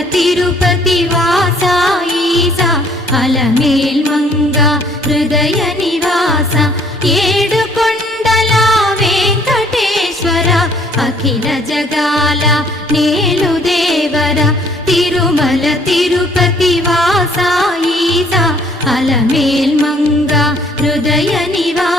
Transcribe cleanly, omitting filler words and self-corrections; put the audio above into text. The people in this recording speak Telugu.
తిరుపతి వాస ఈసా అలమేల్ మంగ హృదయ నివాస ఏడు కొండల వెంకటేశ్వర అఖిల జగాల నేలు దేవర తిరుమల తిరుపతి వాస ఈసా అలమేల్ మంగ హృదయ నివాస